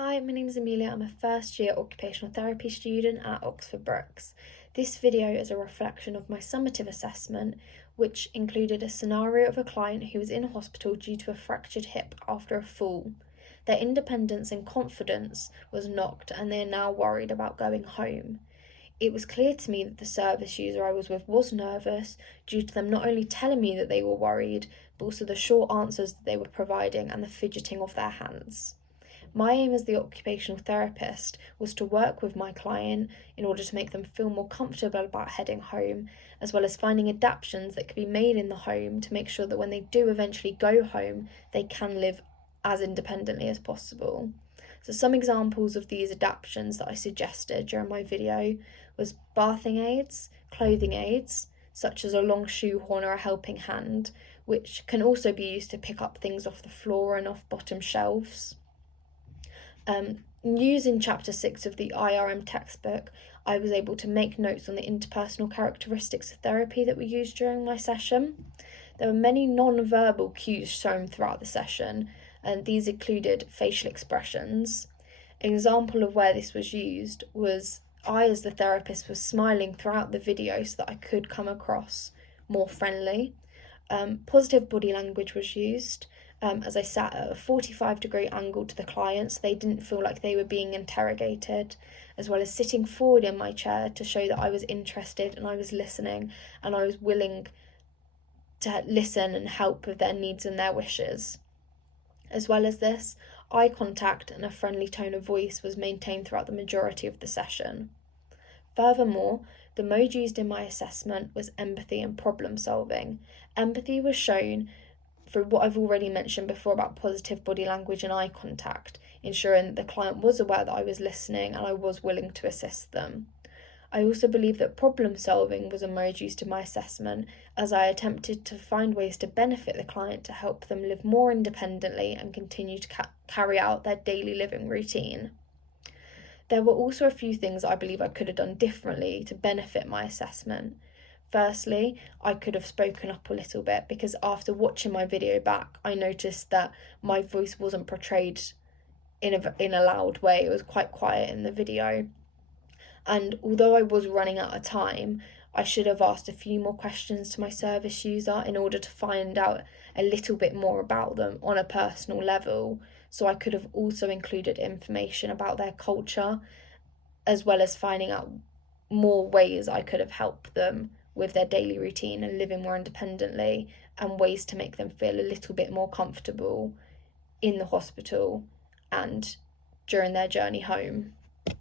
Hi, my name is Amelia. I'm a first year occupational therapy student at Oxford Brookes. This video is a reflection of my summative assessment, which included a scenario of a client who was in hospital due to a fractured hip after a fall. Their independence and confidence was knocked, and they are now worried about going home. It was clear to me that the service user I was with was nervous due to them not only telling me that they were worried, but also the short answers that they were providing and the fidgeting of their hands. My aim as the occupational therapist was to work with my client in order to make them feel more comfortable about heading home, as well as finding adaptations that could be made in the home to make sure that when they do eventually go home, they can live as independently as possible. So some examples of these adaptations that I suggested during my video was bathing aids, clothing aids, such as a long shoehorn or a helping hand, which can also be used to pick up things off the floor and off bottom shelves. Using chapter 6 of the IRM textbook, I was able to make notes on the interpersonal characteristics of therapy that we used during my session. There were many non-verbal cues shown throughout the session, and these included facial expressions. An example of where this was used was I, as the therapist, was smiling throughout the video so that I could come across more friendly. Positive body language was used, as I sat at a 45-degree angle to the client so they didn't feel like they were being interrogated, as well as sitting forward in my chair to show that I was interested and I was listening and I was willing to listen and help with their needs and their wishes. As well as this, eye contact and a friendly tone of voice was maintained throughout the majority of the session. Furthermore, the mode used in my assessment was empathy and problem solving. Empathy was shown through what I've already mentioned before about positive body language and eye contact, ensuring that the client was aware that I was listening and I was willing to assist them. I also believe that problem solving was a mode used in my assessment, as I attempted to find ways to benefit the client to help them live more independently and continue to carry out their daily living routine. There were also a few things I believe I could have done differently to benefit my assessment. Firstly, I could have spoken up a little bit, because after watching my video back, I noticed that my voice wasn't portrayed in a loud way. It was quite quiet in the video. And although I was running out of time, I should have asked a few more questions to my service user in order to find out a little bit more about them on a personal level. So I could have also included information about their culture, as well as finding out more ways I could have helped them with their daily routine and living more independently, and ways to make them feel a little bit more comfortable in the hospital and during their journey home.